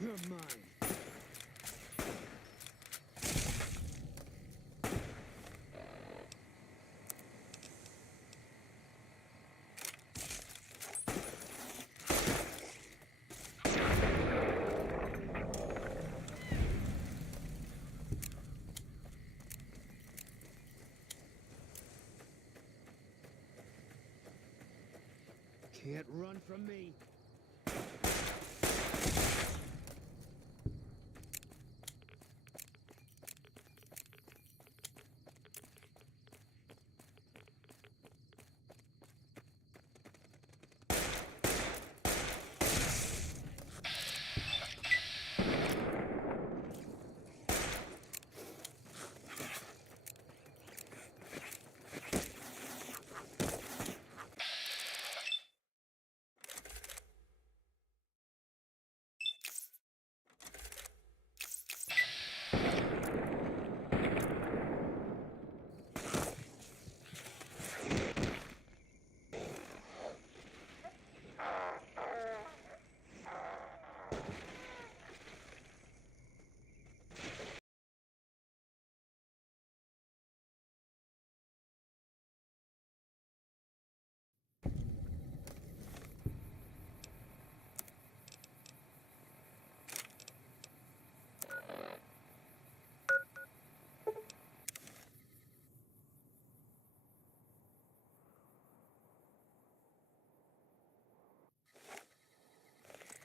You're mine. Can't run from me.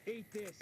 Eat this.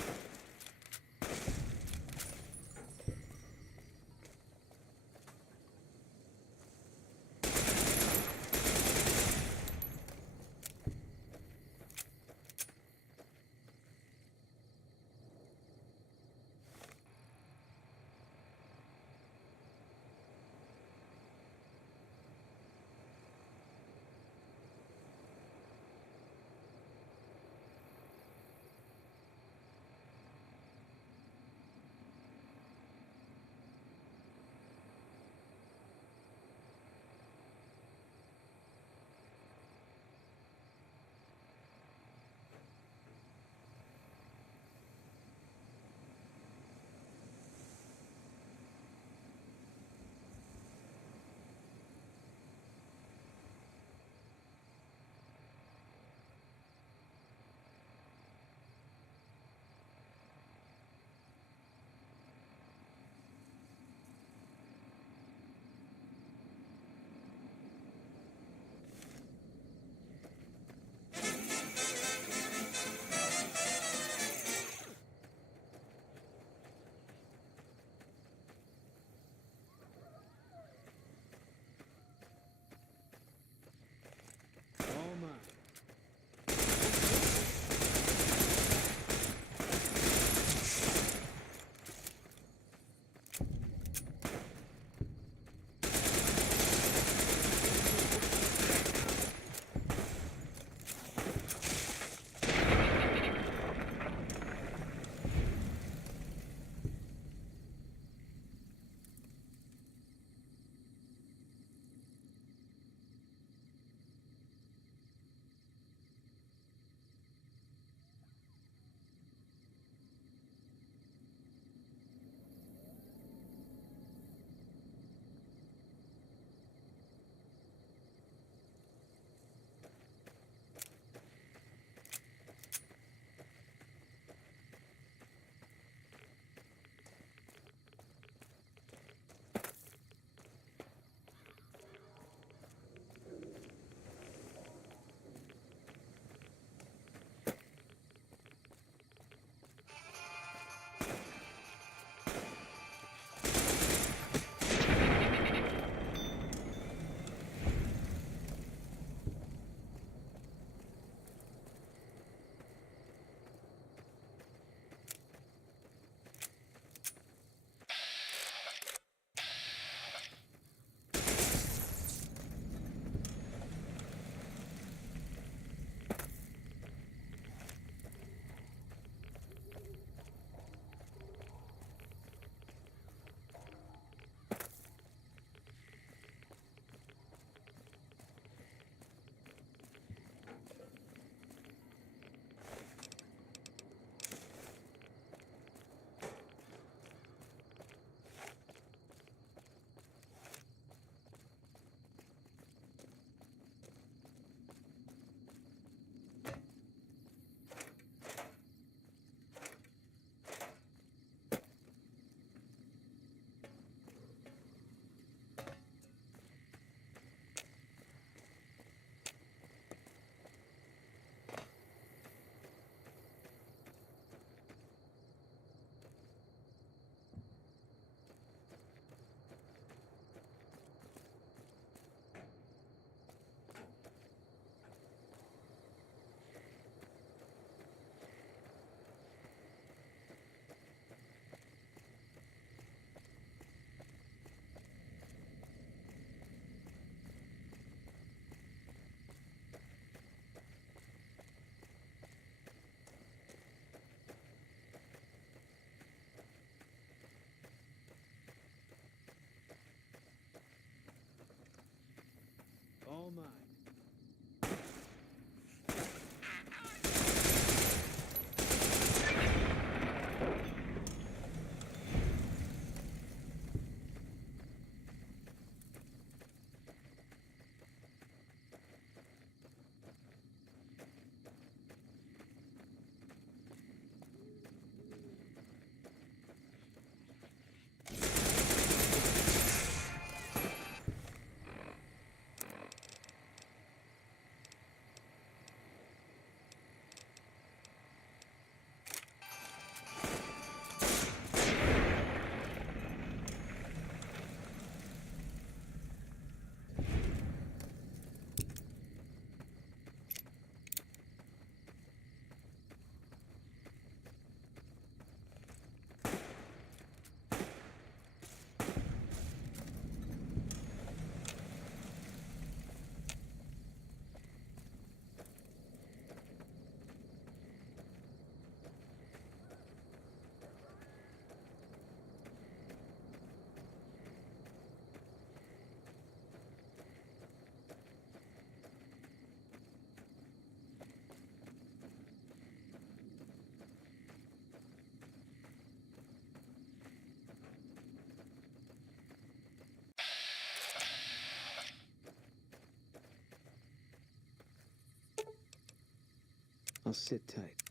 I'll sit tight.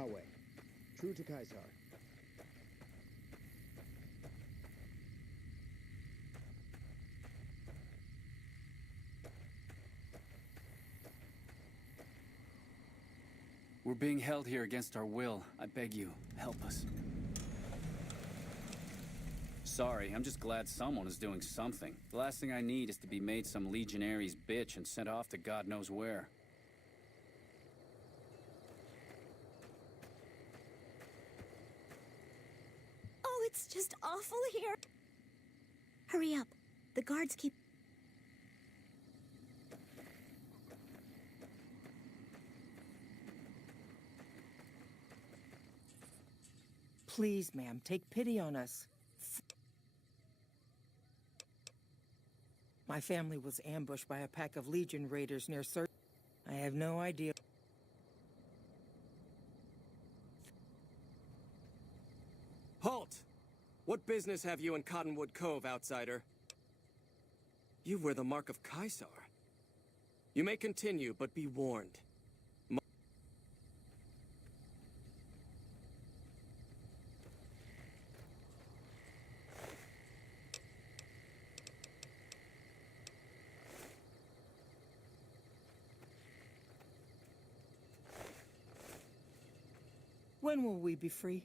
Our way. True to Kaiser. We're being held here against our will. I beg you, help us. Sorry, I'm just glad someone is doing something. The last thing I need is to be made some legionary's bitch and sent off to God knows where. Oh, it's just awful here. Hurry up. The guards keep... Please, ma'am, take pity on us. My family was ambushed by a pack of Legion raiders near I have no idea. Halt! What business have you in Cottonwood Cove, outsider? You wear the mark of Kaiser. You may continue, but be warned. When will we be free?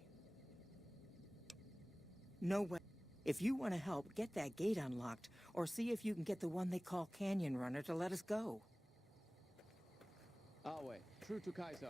No way. If you want to help, get that gate unlocked, or see if you can get the one they call Canyon Runner to let us go. Our way. True to Kaiser.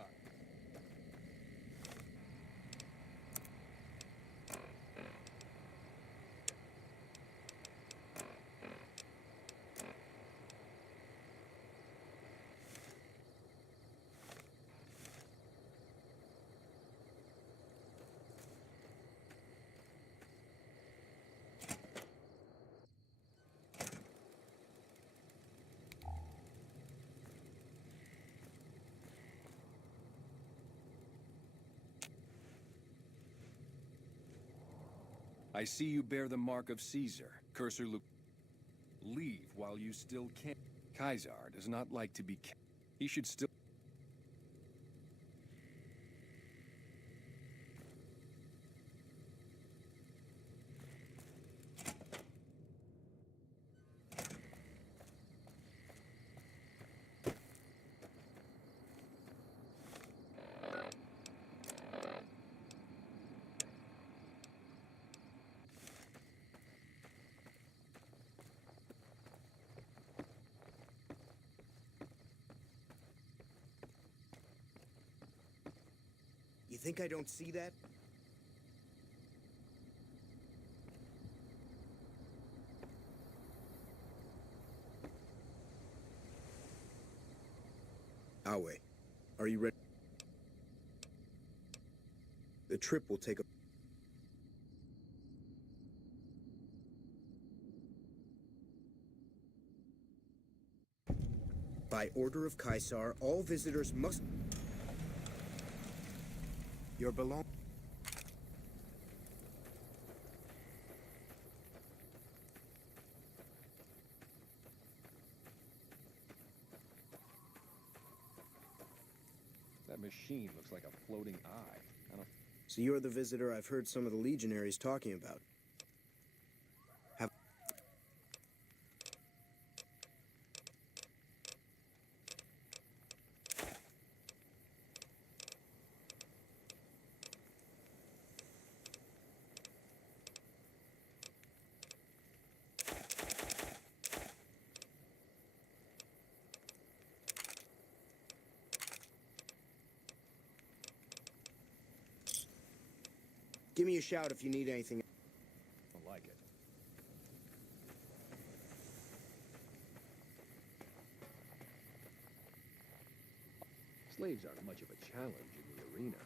I see you bear the mark of Caesar. Cursor Luke. Leave while you still can. Kaiser does not like to be... He should still... You think I don't see that? Our way. Are you ready? The trip will take a... By order of Caesar, all visitors must... Your belong... That machine looks like a floating eye. I don't... So you're the visitor I've heard some of the legionaries talking about. Have... Give me a shout if you need anything. I like it. Slaves aren't much of a challenge in the arena.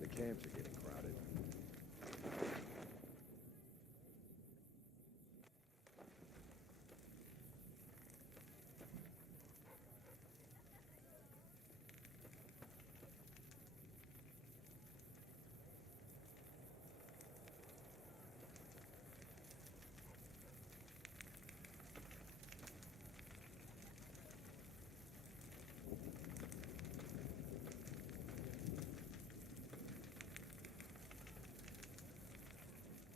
The camps are getting crowded.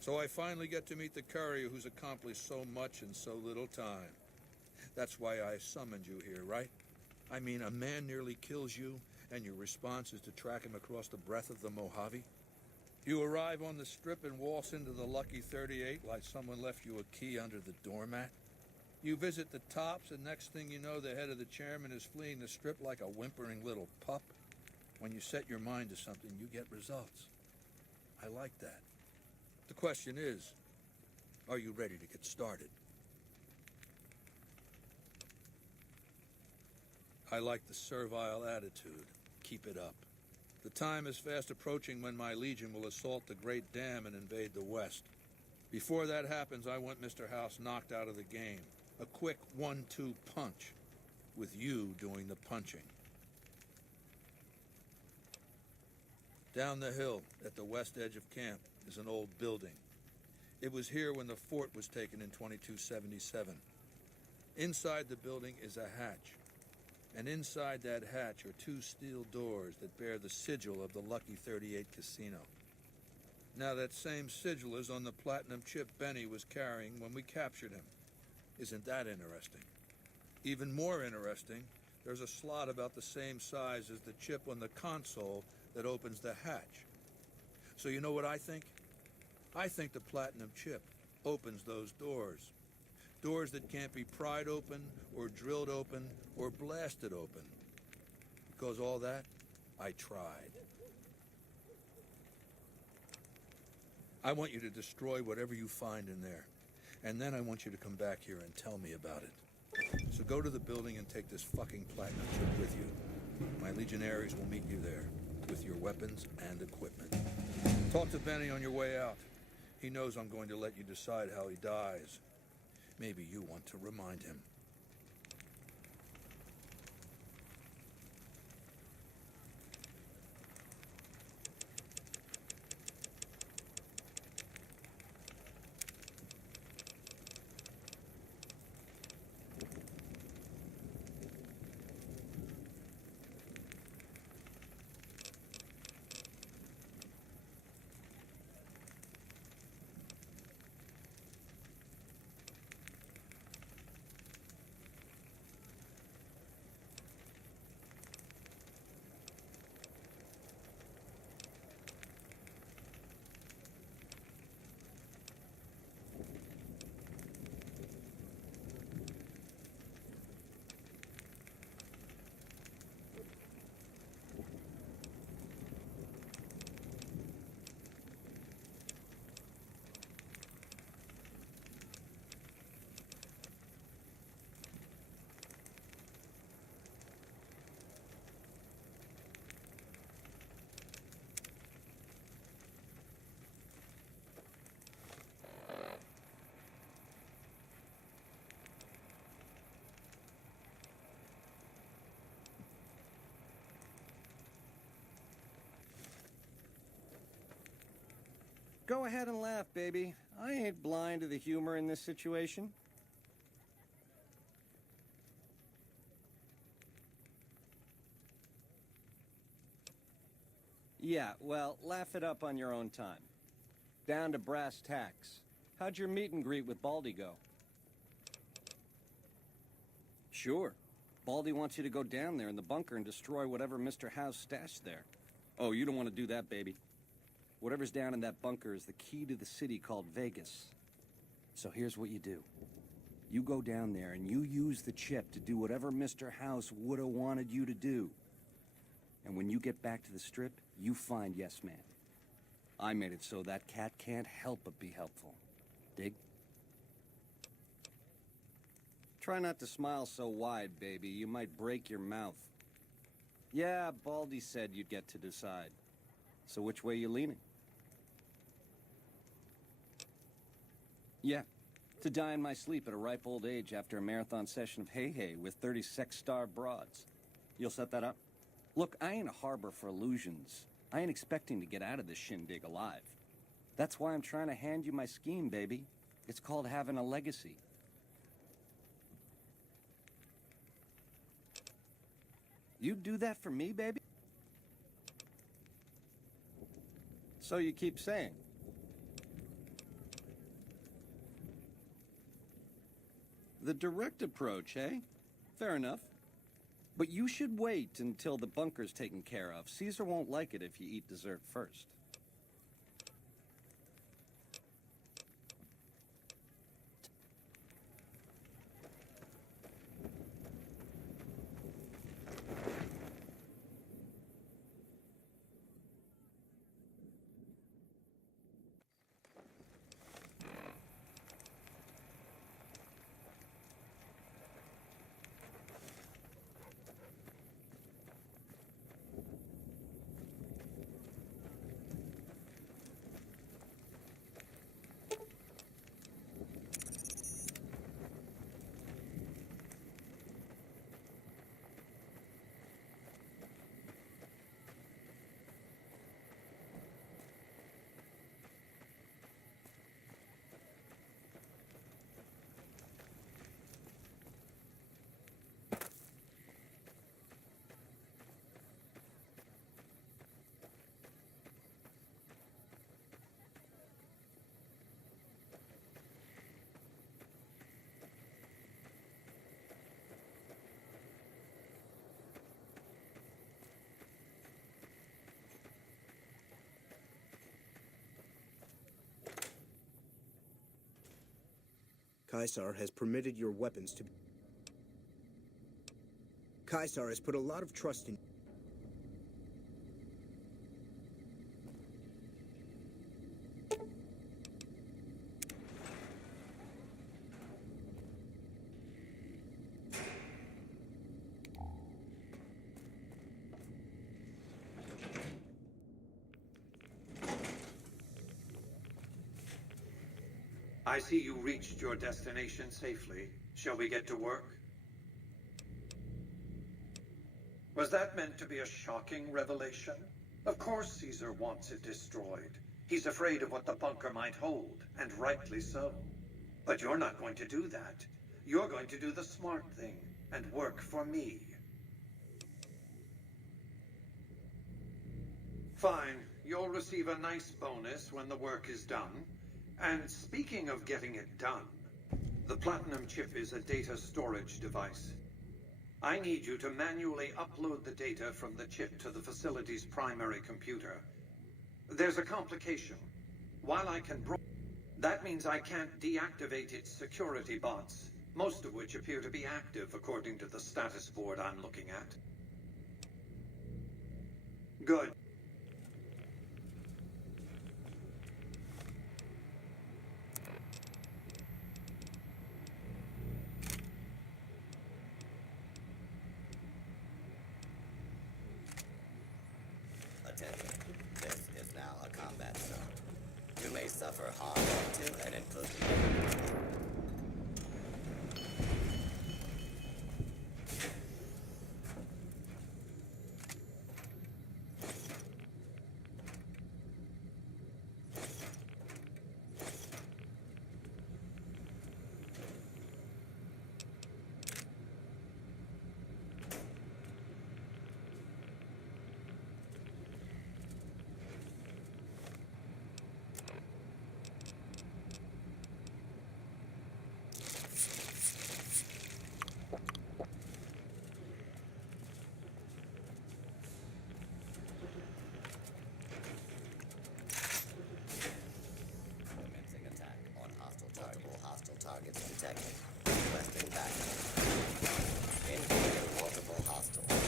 So I finally get to meet the courier who's accomplished so much in so little time. That's why I summoned you here, right? I mean, a man nearly kills you, and your response is to track him across the breadth of the Mojave? You arrive on the strip and waltz into the Lucky 38 like someone left you a key under the doormat? You visit the tops, and next thing you know, the head of the chairman is fleeing the strip like a whimpering little pup? When you set your mind to something, you get results. I like that. The question is, are you ready to get started? I like the servile attitude. Keep it up. The time is fast approaching when my legion will assault the Great Dam and invade the West. Before that happens, I want Mr. House knocked out of the game. A quick 1-2 punch, with you doing the punching. Down the hill, at the west edge of camp, is an old building. It was here when the fort was taken in 2277. Inside the building is a hatch. And inside that hatch are 2 steel doors that bear the sigil of the Lucky 38 casino. Now that same sigil is on the platinum chip Benny was carrying when we captured him. Isn't that interesting? Even more interesting, there's a slot about the same size as the chip on the console that opens the hatch. So you know what I think? I think the platinum chip opens those doors. Doors that can't be pried open, or drilled open, or blasted open. Because all that, I tried. I want you to destroy whatever you find in there. And then I want you to come back here and tell me about it. So go to the building and take this fucking platinum chip with you. My legionaries will meet you there, with your weapons and equipment. Talk to Benny on your way out. He knows I'm going to let you decide how he dies. Maybe you want to remind him. Go ahead and laugh, baby. I ain't blind to the humor in this situation. Yeah, well, laugh it up on your own time. Down to brass tacks. How'd your meet and greet with Baldy go? Sure. Baldy wants you to go down there in the bunker and destroy whatever Mr. House stashed there. Oh, you don't want to do that, baby. Whatever's down in that bunker is the key to the city called Vegas. So here's what you do. You go down there and you use the chip to do whatever Mr. House would have wanted you to do. And when you get back to the strip, you find Yes Man. I made it so that cat can't help but be helpful. Dig? Try not to smile so wide, baby. You might break your mouth. Yeah, Baldy said you'd get to decide. So which way you leaning? Yeah, to die in my sleep at a ripe old age after a marathon session of hey-hey with 30 sex-starved broads. You'll set that up? Look, I ain't a harbor for illusions. I ain't expecting to get out of this shindig alive. That's why I'm trying to hand you my scheme, baby. It's called having a legacy. You'd do that for me, baby? So you keep saying. The direct approach, eh? Fair enough. But you should wait until the bunker's taken care of. Caesar won't like it if you eat dessert first. Caesar has permitted your weapons to... Caesar has put a lot of trust in... I see you reached your destination safely. Shall we get to work? Was that meant to be a shocking revelation? Of course Caesar wants it destroyed. He's afraid of what the bunker might hold, and rightly so. But you're not going to do that. You're going to do the smart thing, and work for me. Fine. You'll receive a nice bonus when the work is done. And speaking of getting it done, the Platinum chip is a data storage device. I need you to manually upload the data from the chip to the facility's primary computer. There's a complication. While I can that means I can't deactivate its security bots, most of which appear to be active according to the status board I'm looking at. Good. Attention. This is now a combat zone. You may suffer harm to and include. Requesting backup. Incoming multiple hostiles.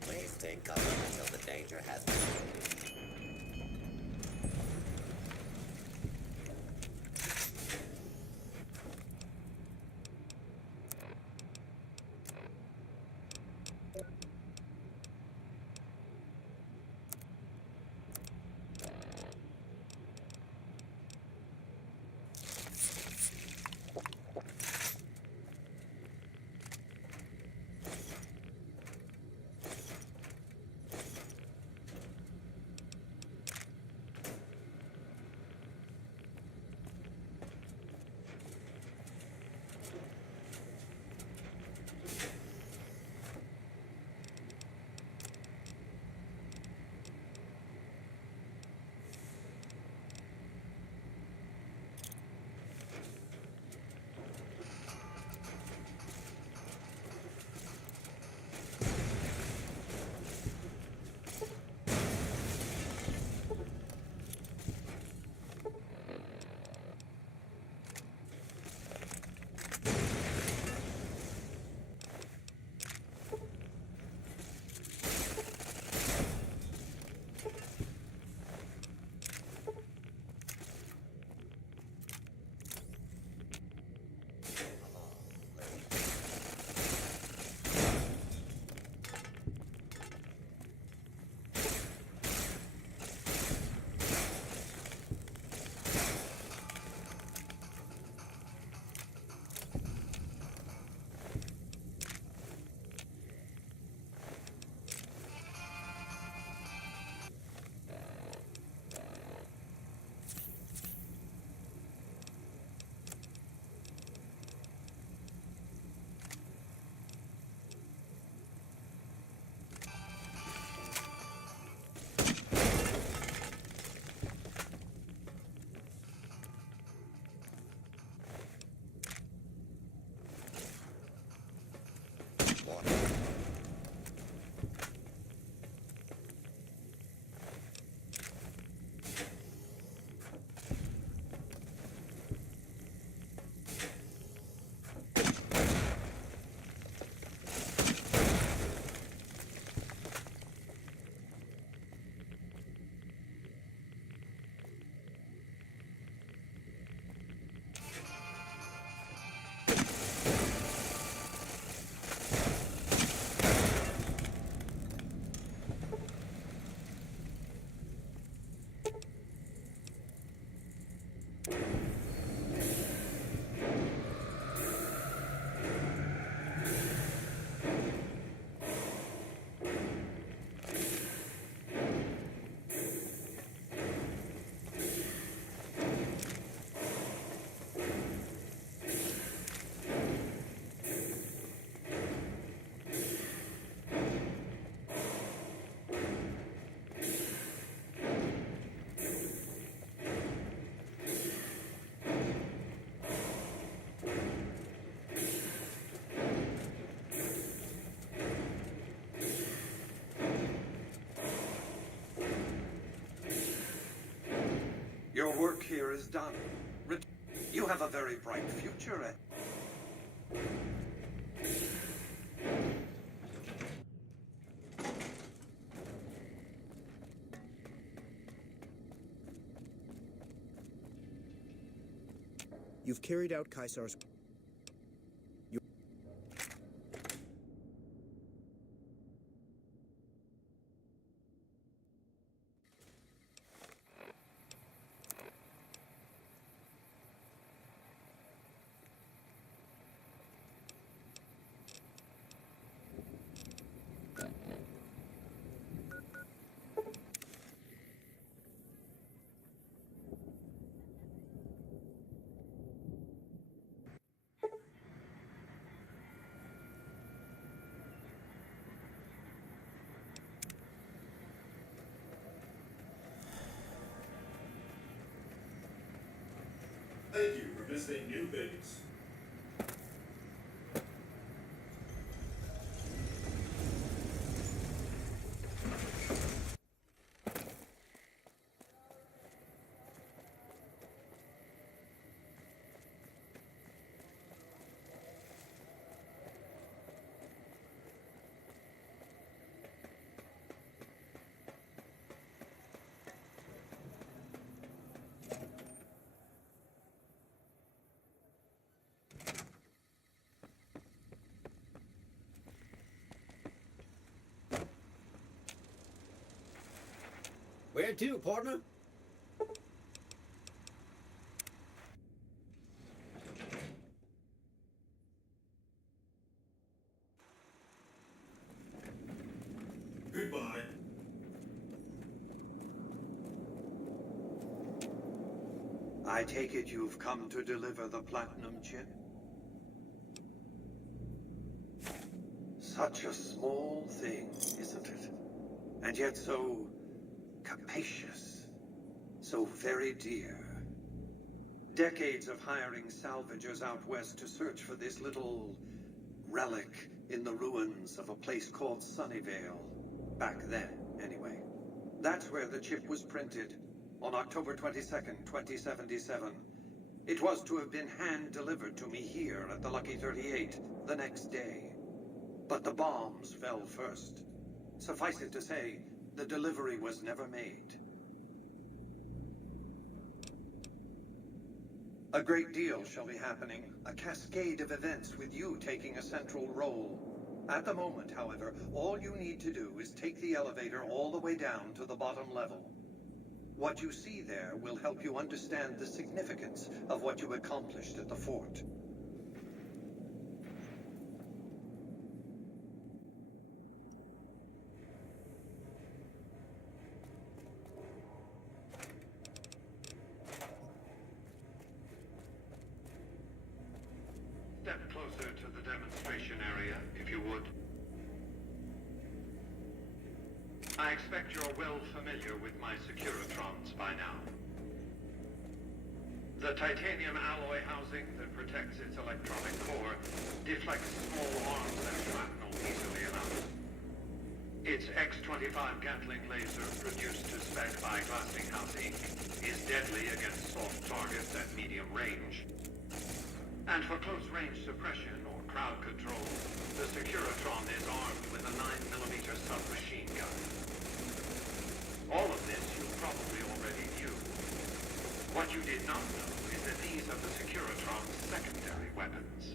Please take cover until the danger has been removed. Your work here is done. You have a very bright future, Ed. You've carried out Caesar's... say New Vegas. Where to, partner? Goodbye. I take it you've come to deliver the platinum chip? Such a small thing, isn't it? And yet so capacious, so very dear. Decades of hiring salvagers out west to search for this little relic in the ruins of a place called Sunnyvale. Back then, anyway. That's where the chip was printed, on October 22nd, 2077. It was to have been hand-delivered to me here at the Lucky 38 the next day. But the bombs fell first. Suffice it to say, the delivery was never made. A great deal shall be happening, a cascade of events with you taking a central role. At the moment, however, all you need to do is take the elevator all the way down to the bottom level. What you see there will help you understand the significance of what you accomplished at the fort. Step closer to the demonstration area, if you would. I expect you're well familiar with my Securitrons by now. The titanium alloy housing that protects its electronic core deflects small arms and shrapnel easily enough. Its X-25 Gatling laser, produced to spec by Glassinghouse Inc., is deadly against soft targets at medium range. And for close-range suppression or crowd control, the Securitron is armed with a 9mm submachine gun. All of this you probably already knew. What you did not know is that these are the Securitron's secondary weapons.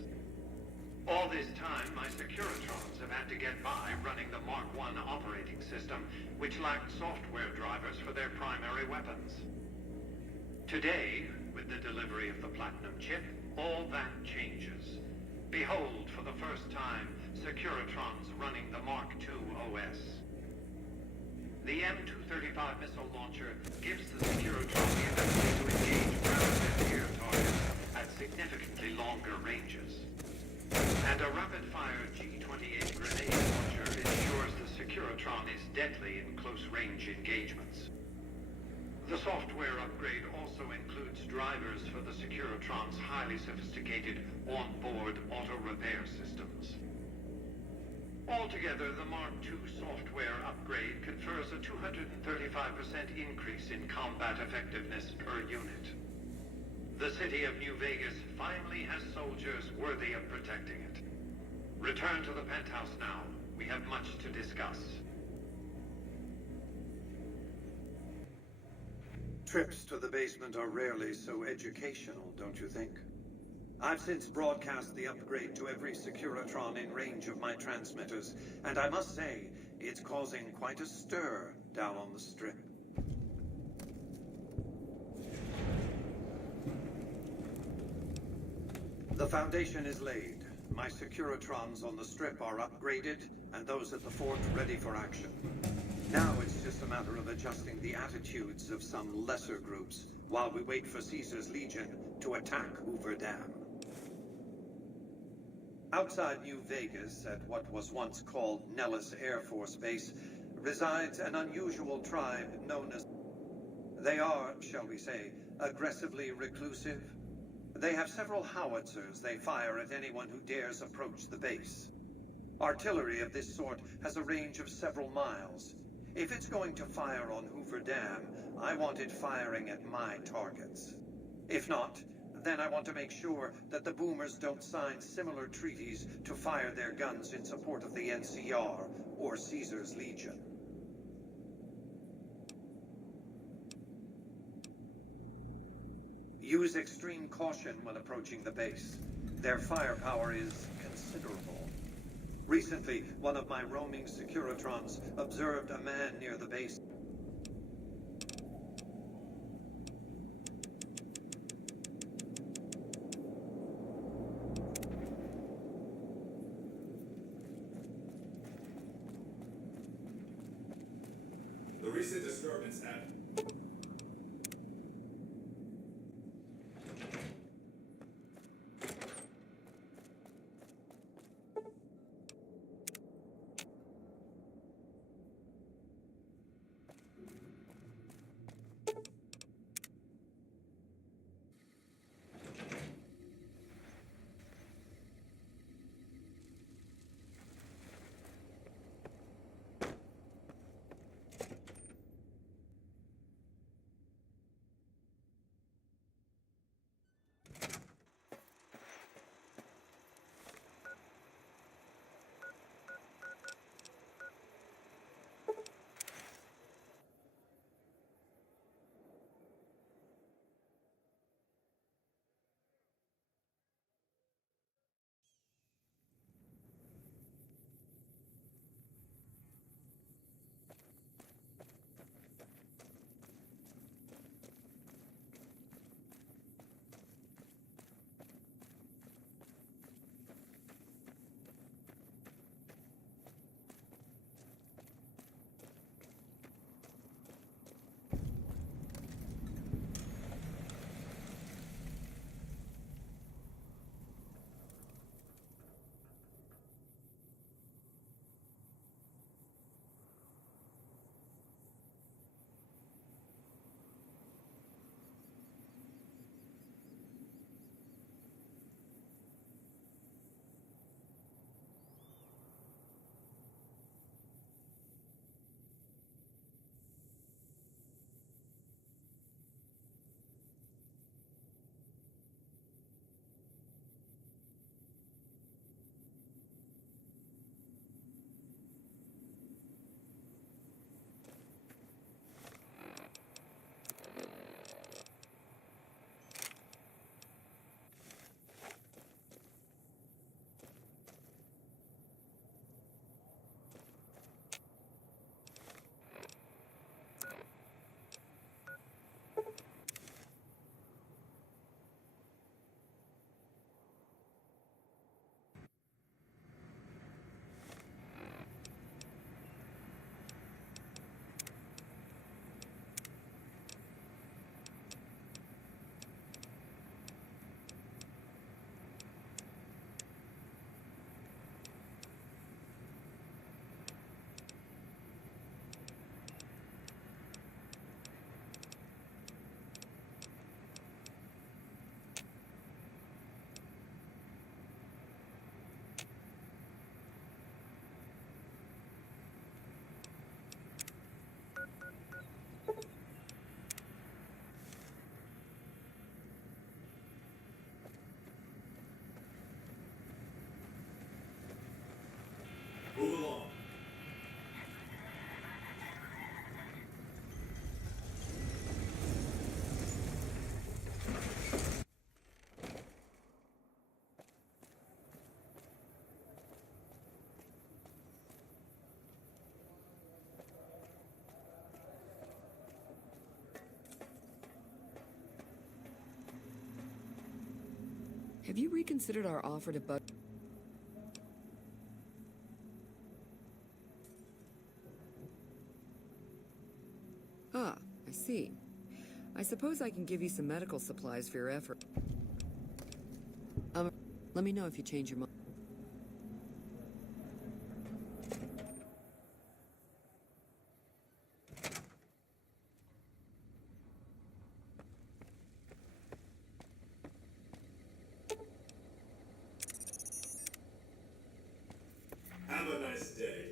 All this time, my Securitrons have had to get by running the Mark I operating system, which lacked software drivers for their primary weapons. Today, with the delivery of the Platinum chip, all that changes. Behold, for the first time, Securitrons running the Mark II OS. The M235 missile launcher gives the Securitron the ability to engage ground-and-air targets at significantly longer ranges. And a rapid-fire G-28 grenade launcher ensures the Securitron is deadly in close-range engagements. The software upgrade also includes drivers for the Securitron's highly sophisticated on-board auto-repair systems. Altogether, the Mark II software upgrade confers a 235% increase in combat effectiveness per unit. The city of New Vegas finally has soldiers worthy of protecting it. Return to the penthouse now. We have much to discuss. Trips to the basement are rarely so educational, don't you think? I've since broadcast the upgrade to every Securitron in range of my transmitters, and I must say, it's causing quite a stir down on the Strip. The foundation is laid. My Securitrons on the Strip are upgraded, and those at the fort ready for action. Now it's just a matter of adjusting the attitudes of some lesser groups while we wait for Caesar's Legion to attack Hoover Dam. Outside New Vegas, at what was once called Nellis Air Force Base, resides an unusual tribe known as... They are, shall we say, aggressively reclusive. They have several howitzers they fire at anyone who dares approach the base. Artillery of this sort has a range of several miles. If it's going to fire on Hoover Dam, I want it firing at my targets. If not, then I want to make sure that the boomers don't sign similar treaties to fire their guns in support of the NCR or Caesar's Legion. Use extreme caution when approaching the base. Their firepower is considerable. Recently, one of my roaming Securitrons observed a man near the base. The recent disturbance at... Move along. Have you reconsidered our offer to Bud? Ah, I see. I suppose I can give you some medical supplies for your effort. Let me know if you change your mind. Have a nice day.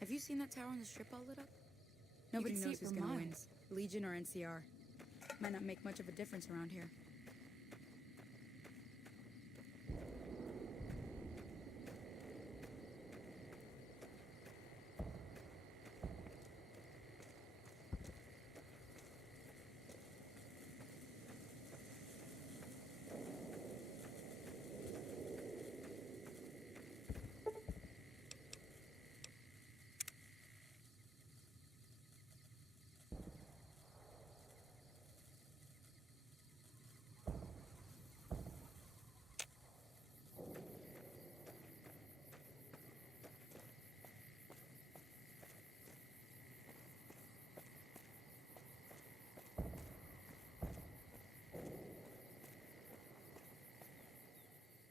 Have you seen that tower on the strip all lit up? Nobody knows who's gonna win, Legion or NCR. Might not make much of a difference around here.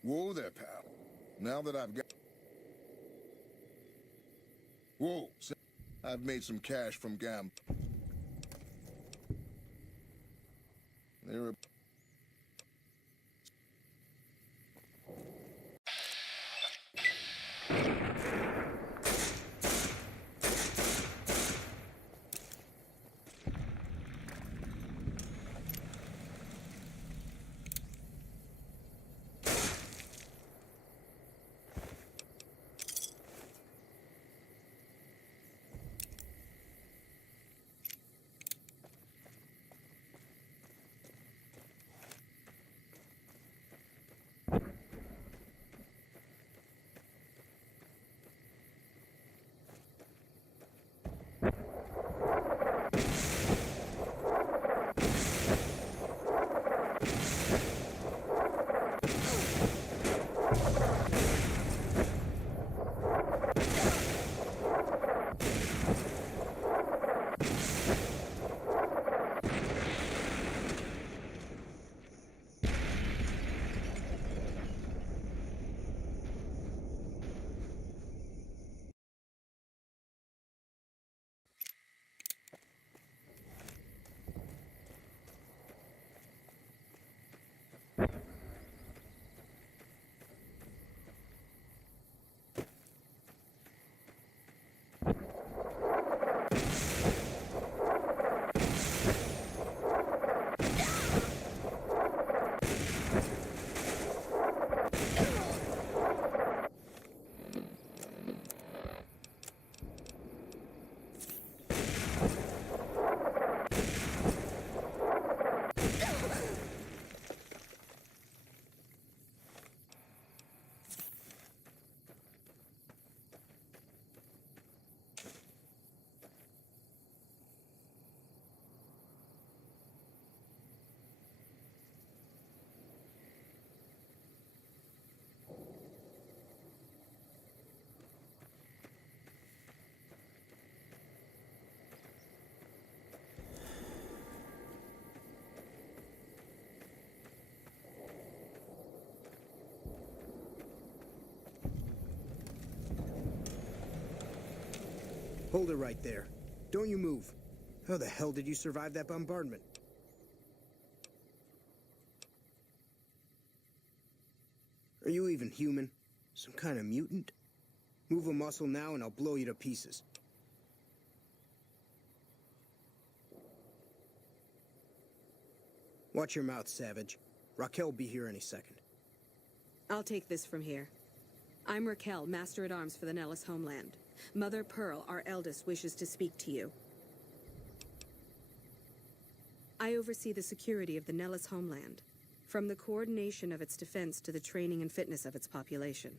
Whoa there, pal. Now that I've got... Whoa. I've made some cash from gambling. There are... Hold it right there. Don't you move. How the hell did you survive that bombardment? Are you even human? Some kind of mutant? Move a muscle now and I'll blow you to pieces. Watch your mouth, Savage. Raquel will be here any second. I'll take this from here. I'm Raquel, Master-at-Arms for the Nellis homeland. Mother Pearl, our eldest, wishes to speak to you. I oversee the security of the Nellis homeland, from the coordination of its defense to the training and fitness of its population.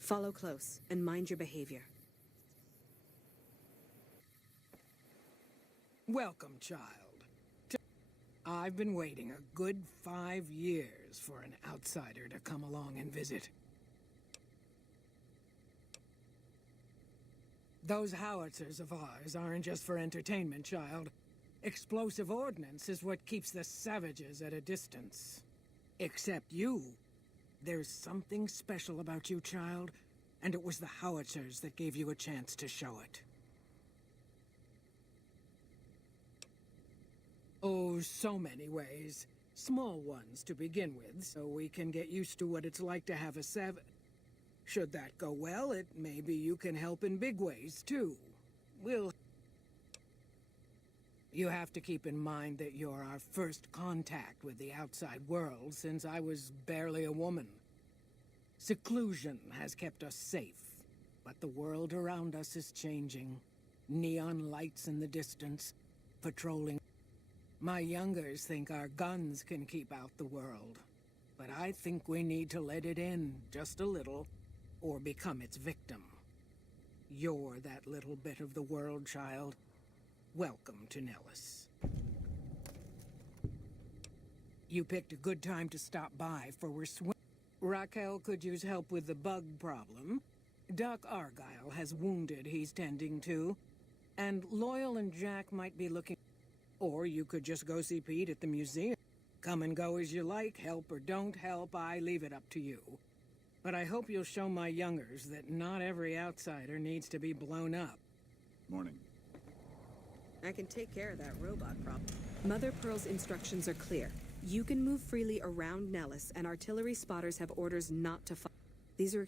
Follow close and mind your behavior. Welcome, child. I've been waiting a good 5 years for an outsider to come along and visit. Those howitzers of ours aren't just for entertainment, child. Explosive ordnance is what keeps the savages at a distance. Except you. There's something special about you, child, and it was the howitzers that gave you a chance to show it. Oh, so many ways. Small ones to begin with, so we can get used to what it's like to have a Should that go well, maybe you can help in big ways, too. You have to keep in mind that you're our first contact with the outside world since I was barely a woman. Seclusion has kept us safe, but the world around us is changing. Neon lights in the distance, patrolling. My youngers think our guns can keep out the world, but I think we need to let it in just a little, or become its victim. You're that little bit of the world, child. Welcome to Nellis. You picked a good time to stop by, for we're Raquel could use help with the bug problem. Doc Argyle has wounded he's tending to. And Loyal and Jack might be looking... Or you could just go see Pete at the museum. Come and go as you like, help or don't help, I leave it up to you. But I hope you'll show my youngers that not every outsider needs to be blown up. Morning. I can take care of that robot problem. Mother Pearl's instructions are clear. You can move freely around Nellis, and artillery spotters have orders not to fire. These are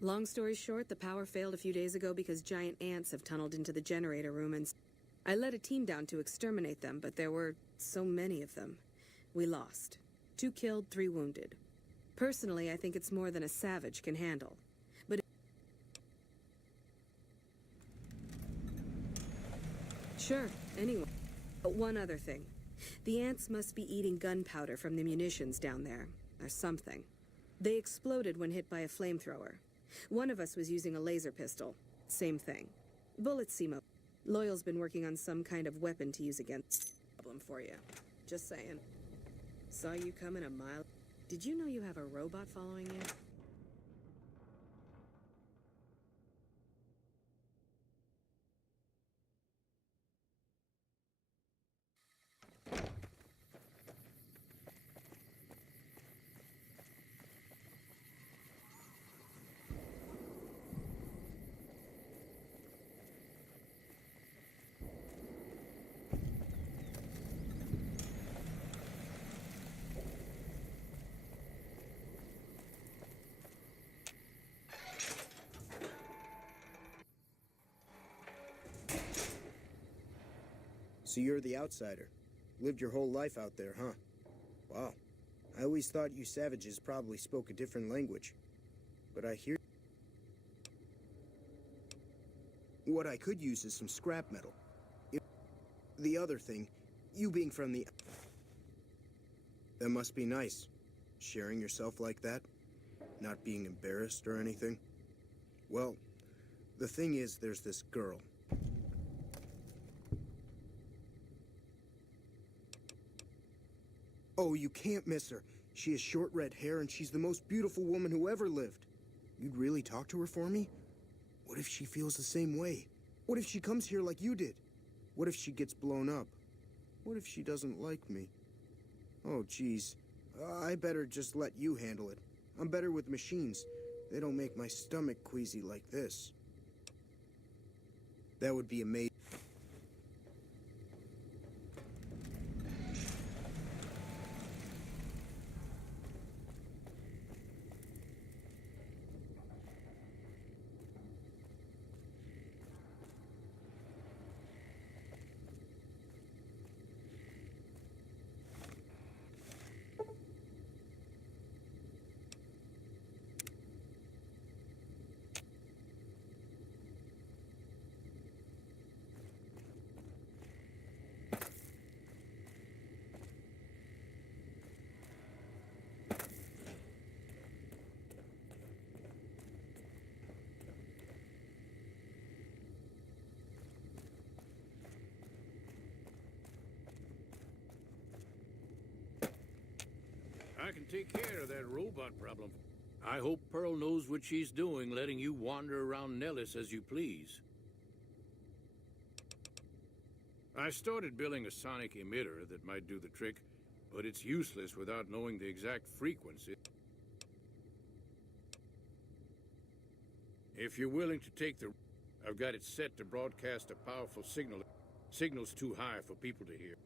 long story short, the power failed a few days ago because giant ants have tunneled into the generator room, and I led a team down to exterminate them, but there were so many of them. We lost. 2 killed, 3 wounded. Personally, I think it's more than a savage can handle. But sure, anyway. But one other thing. The ants must be eating gunpowder from the munitions down there, or something. They exploded when hit by a flamethrower. One of us was using a laser pistol. Same thing. Bullets seem okay. Loyal's been working on some kind of weapon to use against problem for you. Just saying. Saw you coming a mile. Did you know you have a robot following you? So you're the outsider. Lived your whole life out there, huh? Wow. I always thought you savages probably spoke a different language. But I hear... What I could use is some scrap metal. The other thing, you being from the... That must be nice. Sharing yourself like that. Not being embarrassed or anything. Well, the thing is, there's this girl. Oh, you can't miss her. She has short red hair and she's the most beautiful woman who ever lived. You'd really talk to her for me? What if she feels the same way? What if she comes here like you did? What if she gets blown up? What if she doesn't like me? Oh, geez. I better just let you handle it. I'm better with machines. They don't make my stomach queasy like this. That would be amazing. I can take care of that robot problem. I hope Pearl knows what she's doing, letting you wander around Nellis as you please. I started building a sonic emitter that might do the trick, but it's useless without knowing the exact frequency. If you're willing to take the... I've got it set to broadcast a powerful signal. Signal's too high for people to hear.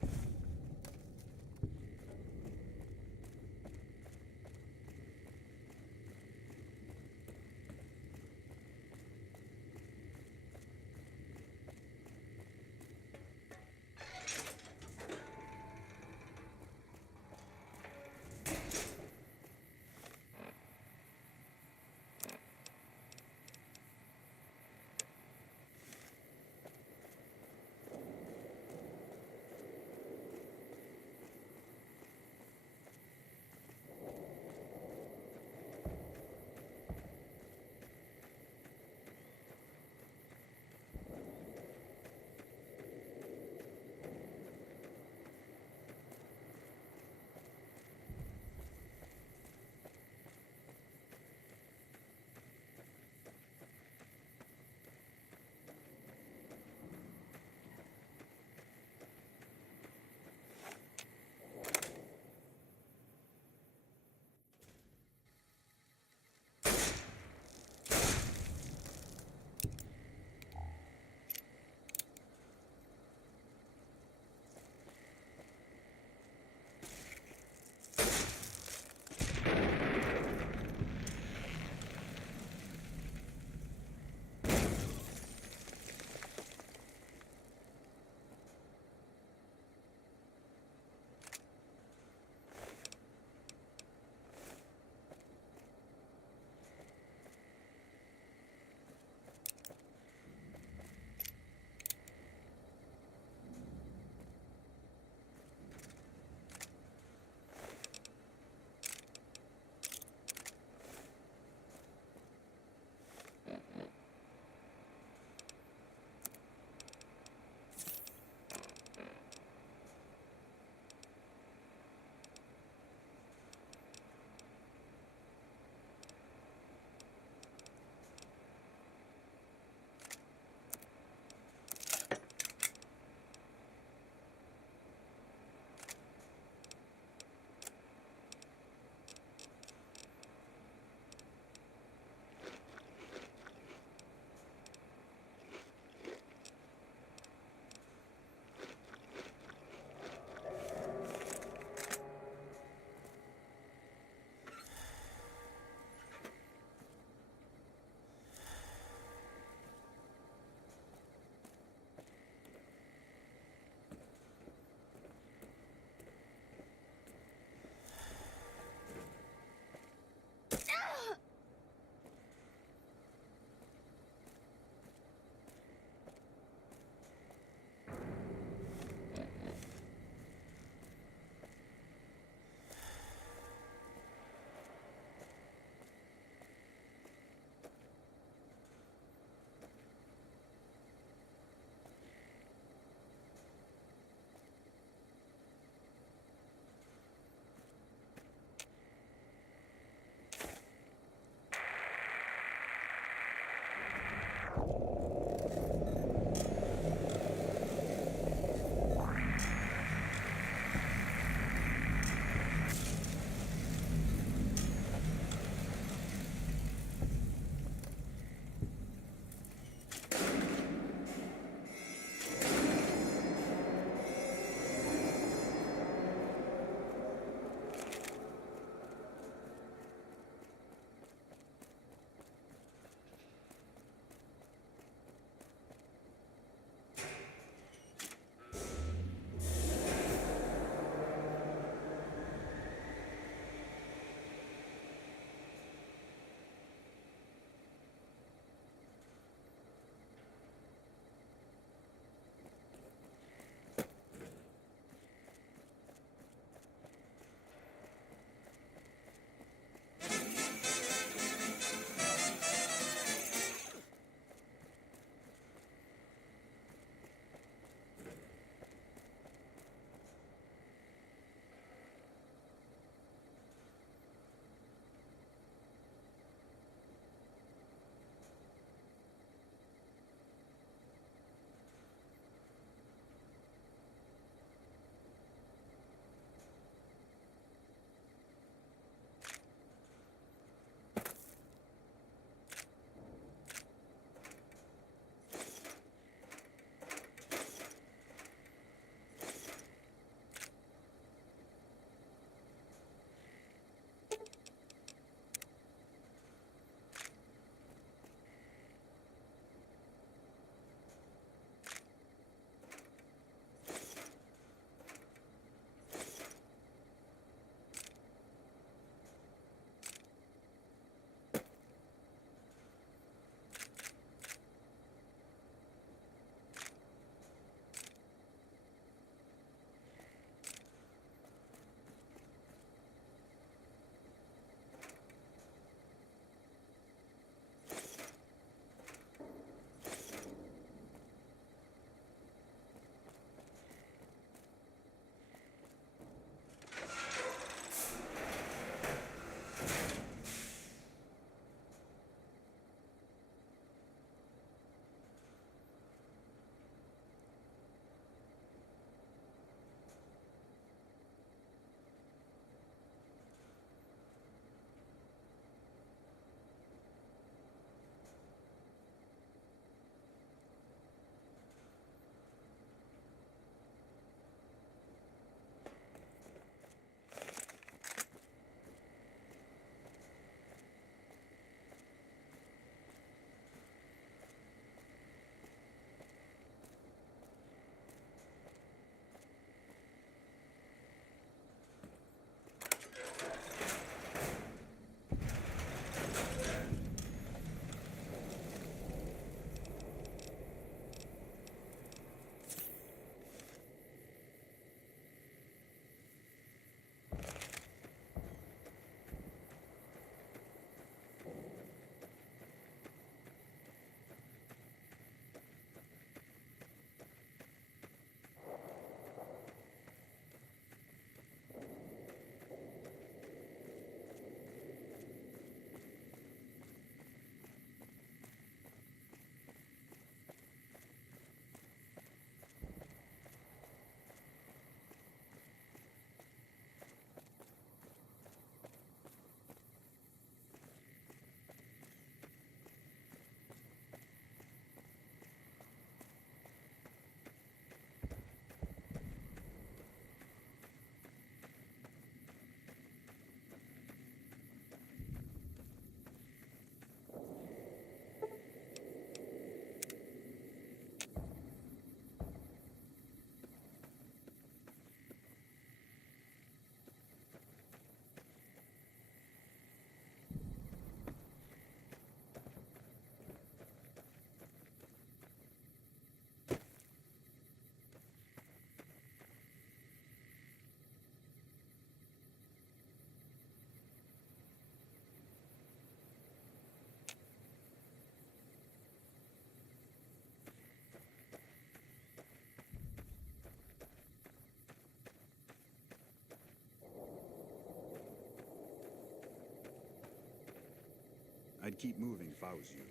I'd keep moving if I was you.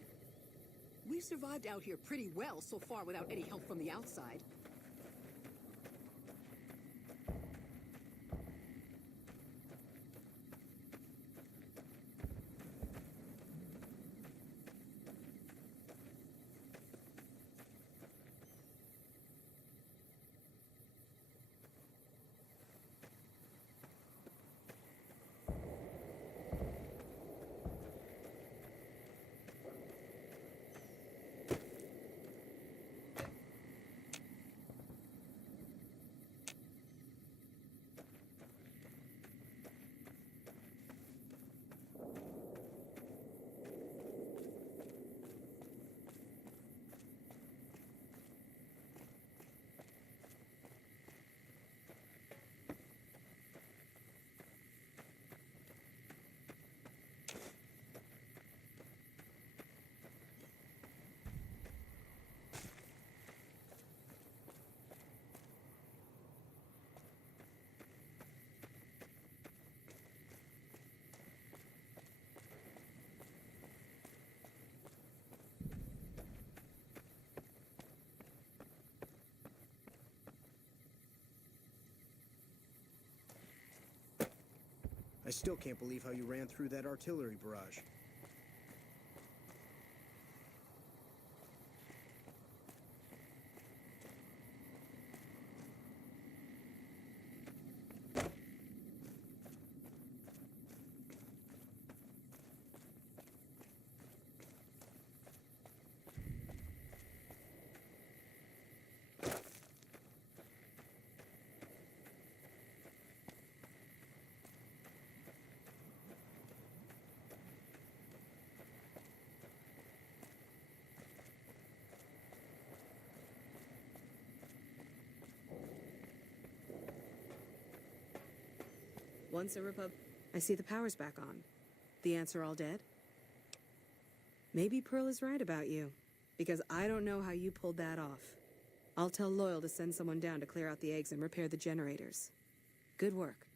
We survived out here pretty well so far without any help from the outside. I still can't believe how you ran through that artillery barrage. Once a Repub... I see the power's back on. The ants are all dead? Maybe Pearl is right about you, because I don't know how you pulled that off. I'll tell Loyal to send someone down to clear out the eggs and repair the generators. Good work.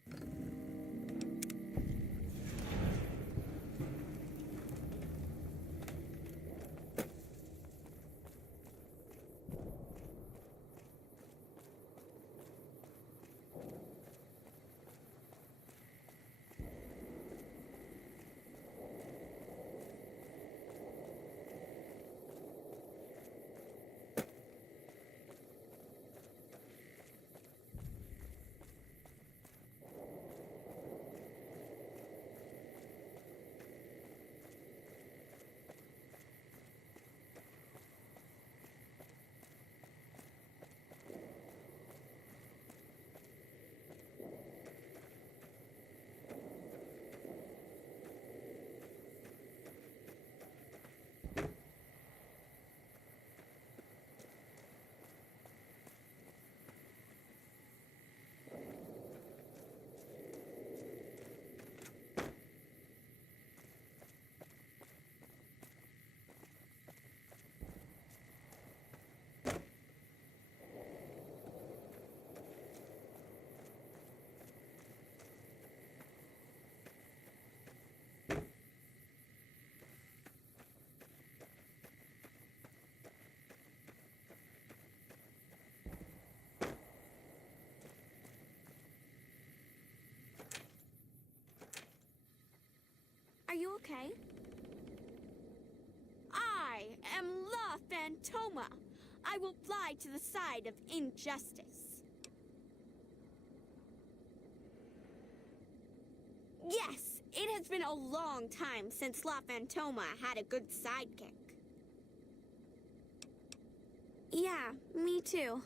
Are you okay? I am La Phantoma. I will fly to the side of injustice. Yes, it has been a long time since La Phantoma had a good sidekick. Yeah, me too.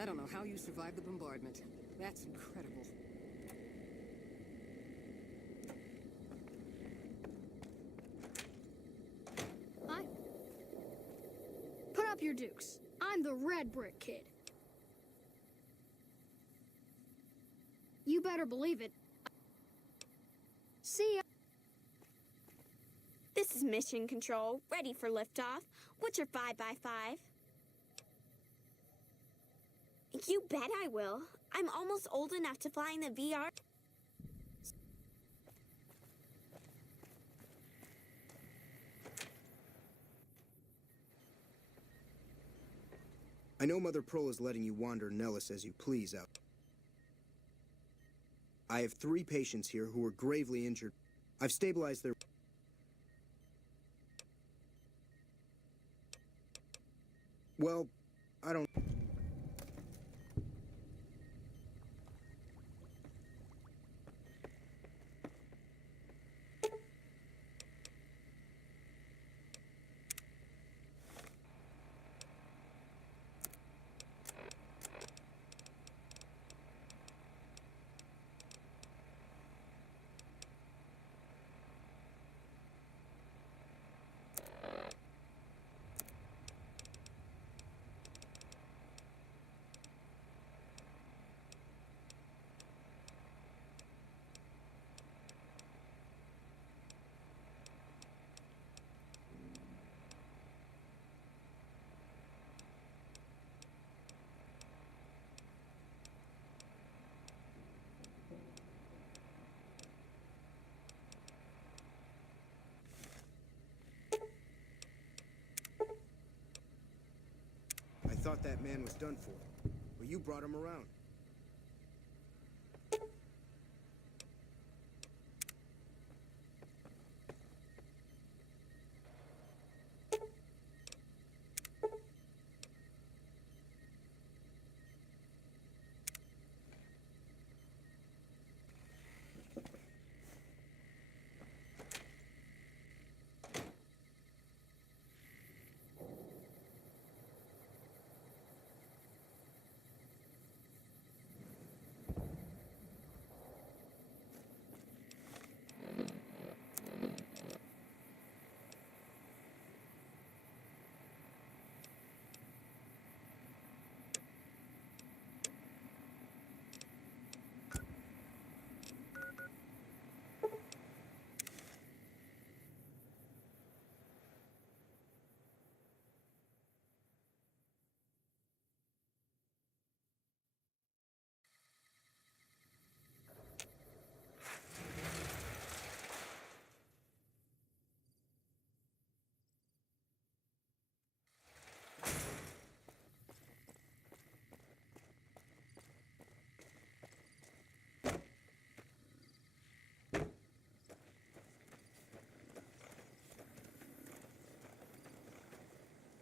I don't know how you survived the bombardment. That's incredible. Hi. Put up your dukes. I'm the Red Brick Kid. You better believe it. See ya. This is Mission Control, ready for liftoff. What's your 5x5? You bet I will. I'm almost old enough to fly in the VR. I know Mother Pearl is letting you wander Nellis as you please out. I have 3 patients here who are gravely injured. I've stabilized their... Well, I don't... I thought that man was done for, but you brought him around.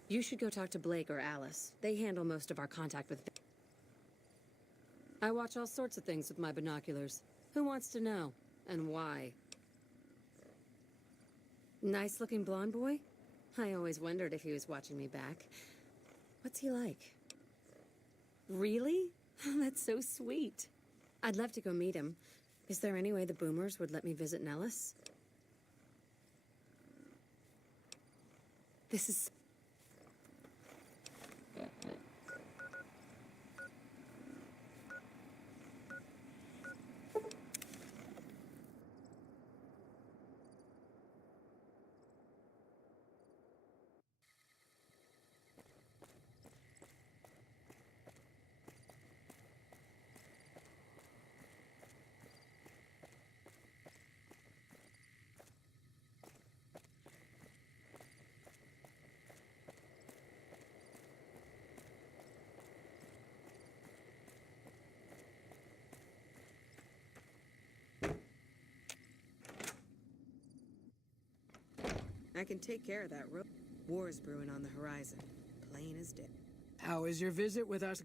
You should go talk to Blake or Alice. They handle most of our contact with... I watch all sorts of things with my binoculars. Who wants to know? And why? Nice-looking blonde boy? I always wondered if he was watching me back. What's he like? Really? That's so sweet. I'd love to go meet him. Is there any way the Boomers would let me visit Nellis? This is... I can take care of that road. War's brewing on the horizon. Plain as day. How is your visit with us?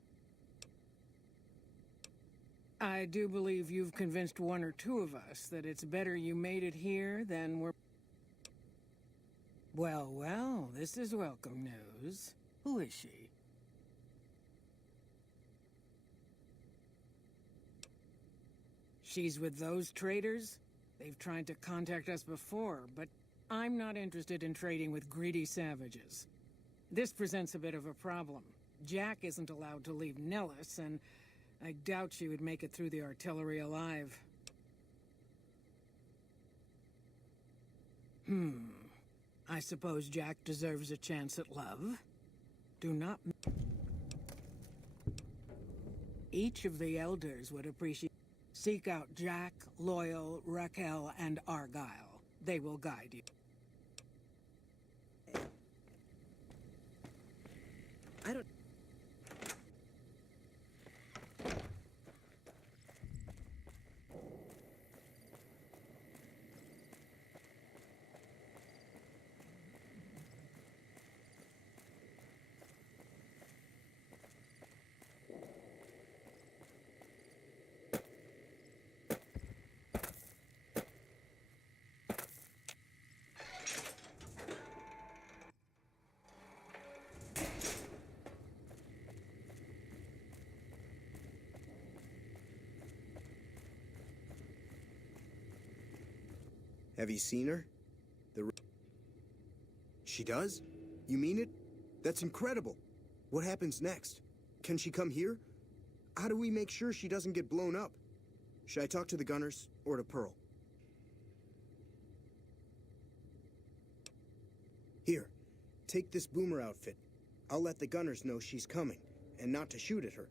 I do believe you've convinced 1 or 2 of us that it's better you made it here than we're... Well, well, this is welcome news. Who is she? She's with those traders? They've tried to contact us before, but I'm not interested in trading with greedy savages. This presents a bit of a problem. Jack isn't allowed to leave Nellis, and I doubt she would make it through the artillery alive. I suppose Jack deserves a chance at love. Do not... Each of the elders would appreciate... Seek out Jack, Loyal, Raquel, and Argyle. They will guide you. I don't... Have you seen her? She does? You mean it? That's incredible. What happens next? Can she come here? How do we make sure she doesn't get blown up? Should I talk to the gunners or to Pearl? Here, take this boomer outfit. I'll let the gunners know she's coming, and not to shoot at her.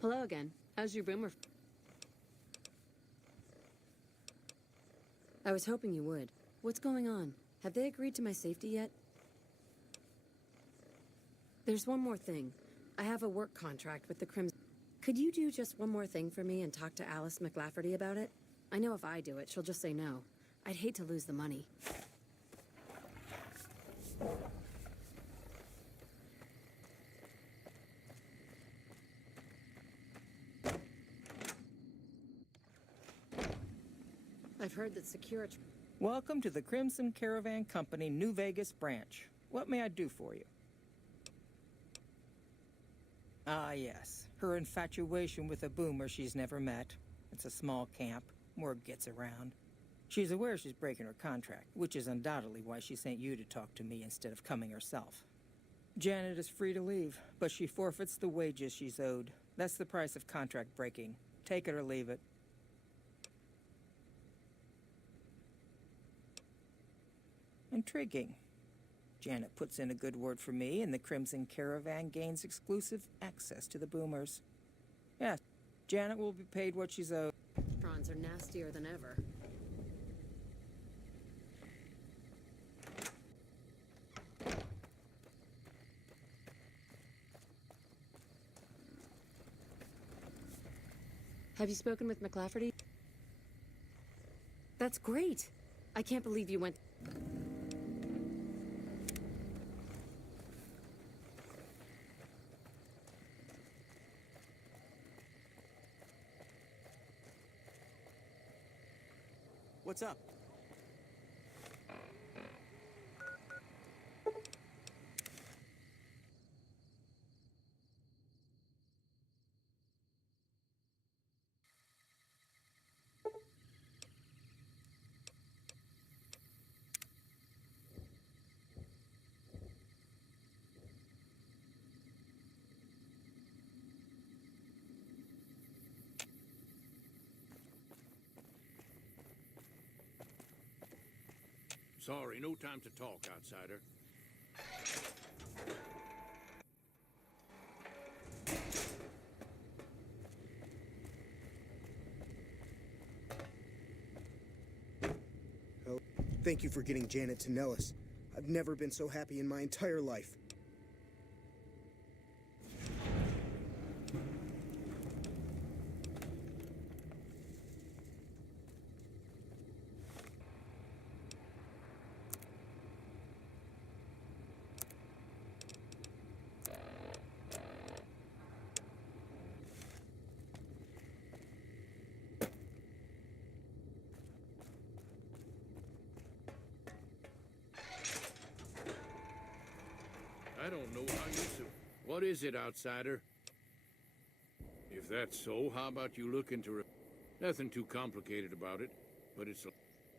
Hello again. How's your boomer? I was hoping you would. What's going on? Have they agreed to my safety yet? There's one more thing. I have a work contract with the Crimson. Could you do just one more thing for me and talk to Alice McLafferty about it? I know if I do it, she'll just say no. I'd hate to lose the money. I've heard that security... Welcome to the Crimson Caravan Company New Vegas branch. What may I do for you? Ah, yes. Her infatuation with a boomer she's never met. It's a small camp. Word gets around. She's aware she's breaking her contract, which is undoubtedly why she sent you to talk to me instead of coming herself. Janet is free to leave, but she forfeits the wages she's owed. That's the price of contract breaking. Take it or leave it. Intriguing. Janet puts in a good word for me, and the Crimson Caravan gains exclusive access to the boomers. Yes, Janet will be paid what she's owed. Prawns are nastier than ever. Have you spoken with McLafferty? That's great. I can't believe you went... What's up? Sorry, no time to talk, outsider. Oh, thank you for getting Janet to Nellis. I've never been so happy in my entire life. I don't know how you so. What is it, outsider? If that's so, how about you look into it? Nothing too complicated about it, but it's a...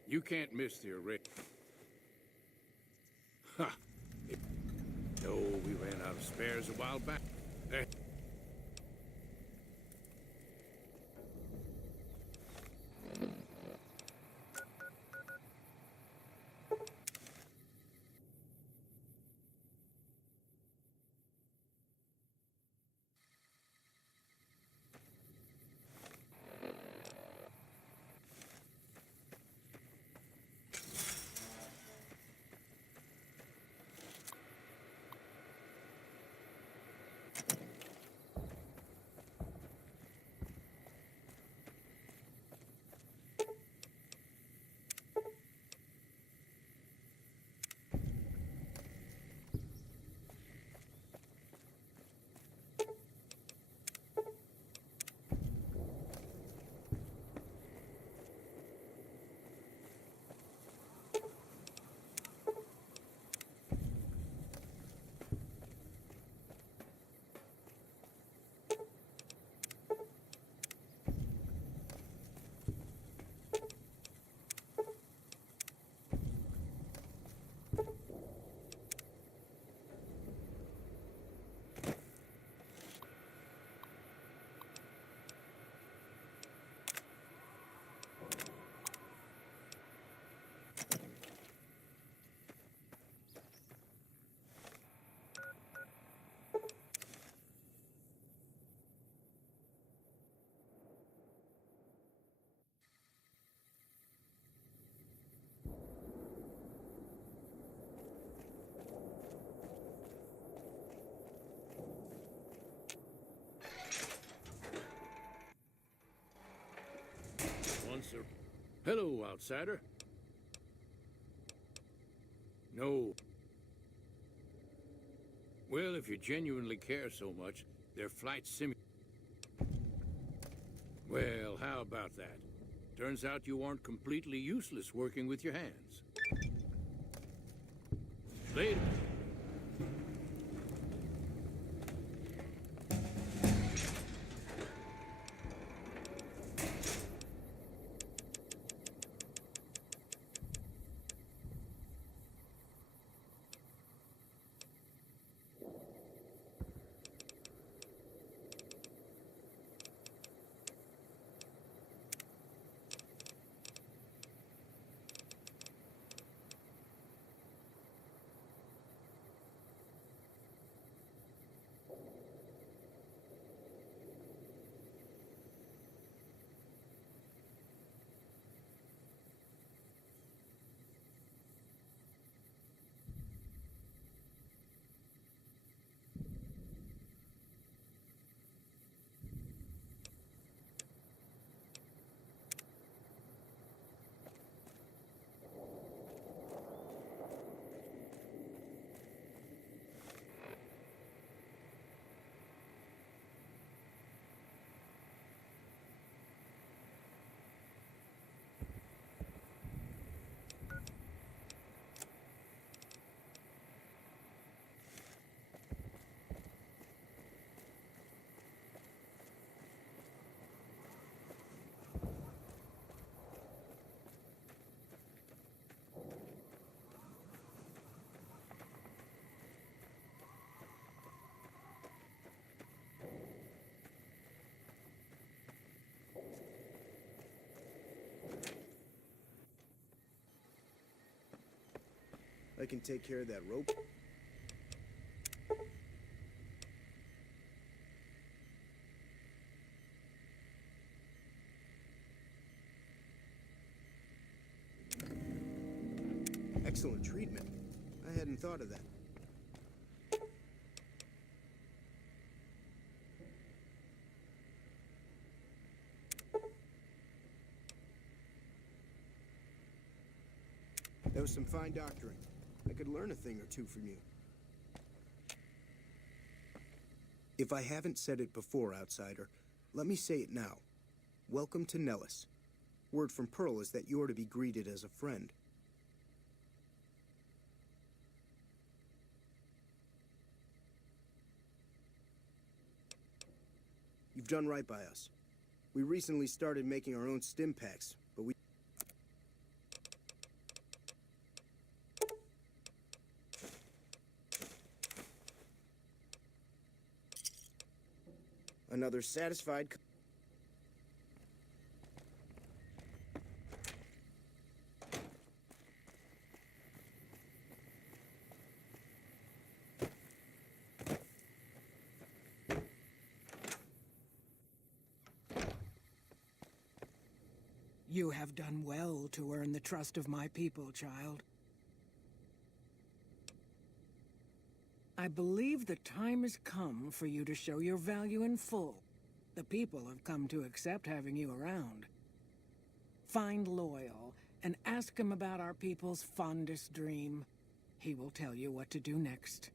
You can't miss the arrest. Ha! No, we ran out of spares a while back. Hello, outsider. No. Well, if you genuinely care so much, their flight sim... Well, how about that? Turns out you aren't completely useless working with your hands. Later. I can take care of that rope. Excellent treatment. I hadn't thought of that. That was some fine doctoring. I could learn a thing or two from you. If I haven't said it before, outsider, let me say it now. Welcome to Nellis. Word from Pearl is that you're to be greeted as a friend. You've done right by us. We recently started making our own stim packs, but we... Another satisfied... You have done well to earn the trust of my people, child. I believe the time has come for you to show your value in full. The people have come to accept having you around. Find Loyal and ask him about our people's fondest dream. He will tell you what to do next.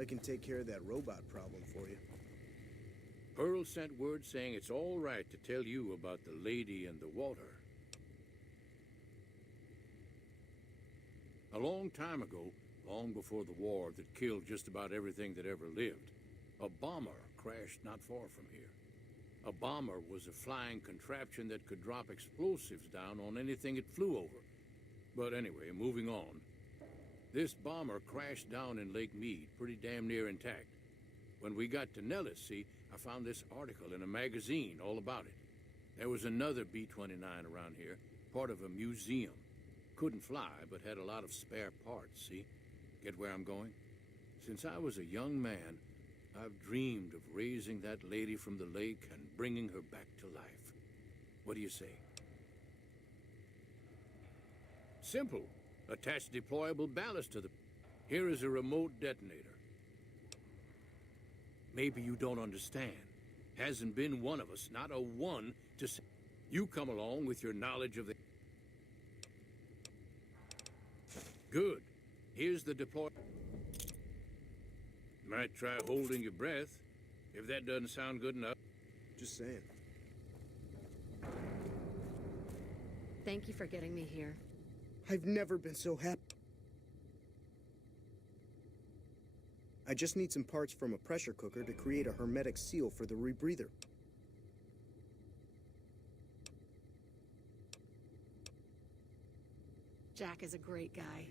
I can take care of that robot problem for you. Pearl sent word saying it's all right to tell you about the lady in the water. A long time ago, long before the war that killed just about everything that ever lived, a bomber crashed not far from here. A bomber was a flying contraption that could drop explosives down on anything it flew over. But anyway, moving on. This bomber crashed down in Lake Mead, pretty damn near intact. When we got to Nellis, see, I found this article in a magazine all about it. There was another B-29 around here, part of a museum. Couldn't fly, but had a lot of spare parts, see? Get where I'm going? Since I was a young man, I've dreamed of raising that lady from the lake and bringing her back to life. What do you say? Simple. Attach deployable ballast to the... Here is a remote detonator. Maybe you don't understand. Hasn't been one of us, not a one, to say... You come along with your knowledge of the... Good. Here's the deploy... Might try holding your breath, if that doesn't sound good enough. Just saying. Thank you for getting me here. I've never been so happy. I just need some parts from a pressure cooker to create a hermetic seal for the rebreather. Jack is a great guy.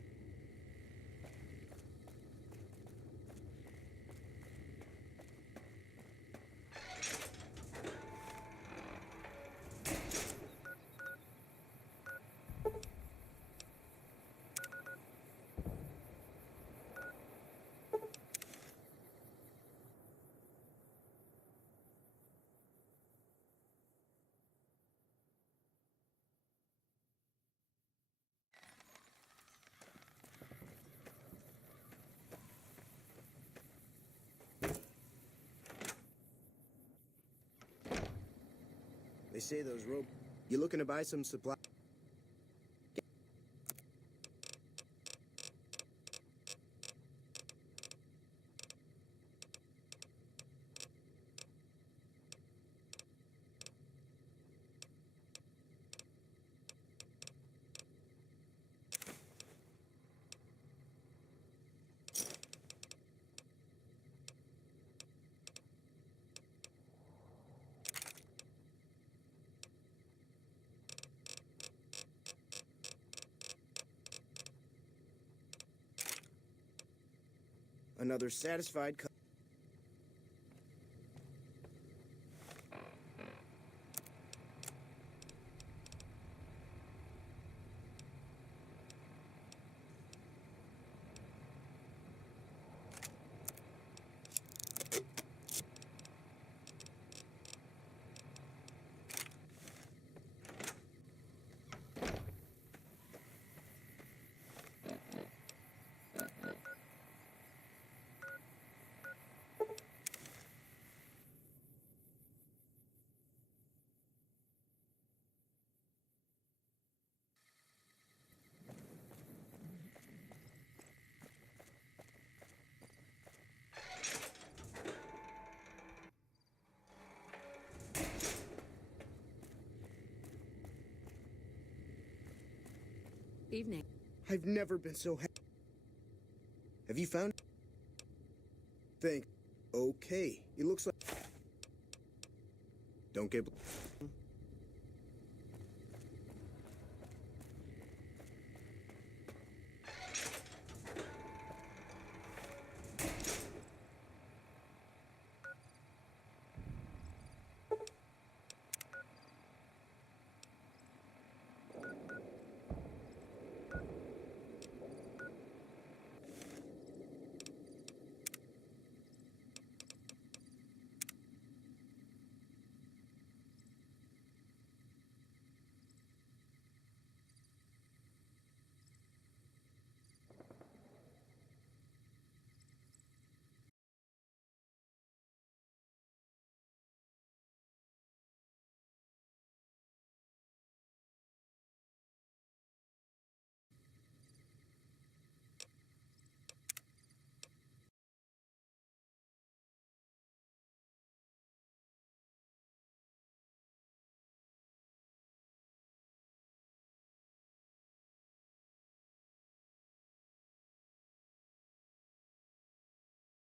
They say those rope... You looking to buy some supply? Another satisfied... Evening. I've never been so happy. Have you found... Okay, it looks like... Don't get...